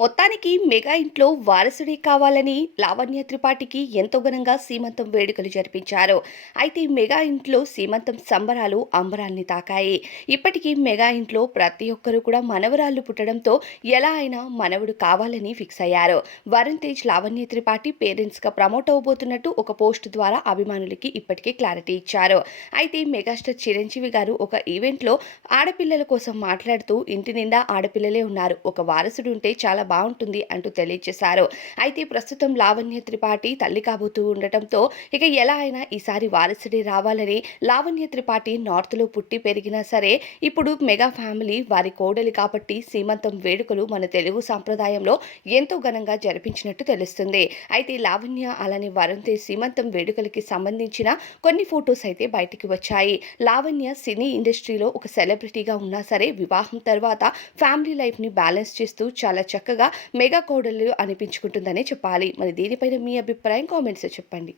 మొత్తానికి మెగా ఇంట్లో వారసుడే కావాలని లావణ్య త్రిపాఠికి ఎంతో ఘనంగా సీమంతం వేడుకలు జరిపించారు. అయితే మెగా ఇంట్లో సీమంతం సంబరాలు అంబరాల్ని తాకాయి. ఇప్పటికీ మెగా ఇంట్లో ప్రతి ఒక్కరూ కూడా మనవరాళ్లు పుట్టడంతో ఎలా అయినా మనవడు కావాలని ఫిక్స్ అయ్యారు. వరుణ్ తేజ్ లావణ్య త్రిపాఠి పేరెంట్స్ గా ప్రమోట్ అవబోతున్నట్టు ఒక పోస్ట్ ద్వారా అభిమానులకి ఇప్పటికే క్లారిటీ ఇచ్చారు. అయితే మెగాస్టార్ చిరంజీవి గారు ఒక ఈవెంట్ లో ఆడపిల్లల కోసం మాట్లాడుతూ ఇంటి నిండా ఆడపిల్లలే ఉన్నారు, ఒక వారసుడు ఉంటే చాలా బాగుంటుంది అంటూ తెలియజేశారు. అయితే ప్రస్తుతం లావణ్య త్రిపాఠి తల్లి కాబోతూ ఉండటంతో ఇక ఎలా అయినా ఈసారి వారసుడే రావాలని లావణ్య త్రిపాఠి నార్త్ లో పుట్టి పెరిగినా సరే ఇప్పుడు మెగా ఫ్యామిలీ వారి కోడలి కాబట్టి సీమంతం వేడుకలు మన తెలుగు సాంప్రదాయంలో ఎంతో ఘనంగా జరిపించినట్టు తెలుస్తుంది. అయితే లావణ్య అలానే వరుణ్ తేజ్ సీమంతం వేడుకలకి సంబంధించిన కొన్ని ఫొటోస్ అయితే బయటికి వచ్చాయి. లావణ్య సినీ ఇండస్ట్రీలో ఒక సెలబ్రిటీగా ఉన్నా సరే వివాహం తర్వాత ఫ్యామిలీ లైఫ్ ని బ్యాలెన్స్ చేస్తూ చాలా చక్కగా మెగా కోడళ్ళు అనిపించుకుంటుందనే చెప్పాలి. మరి దీనిపైన మీ అభిప్రాయం కామెంట్స్ చెప్పండి.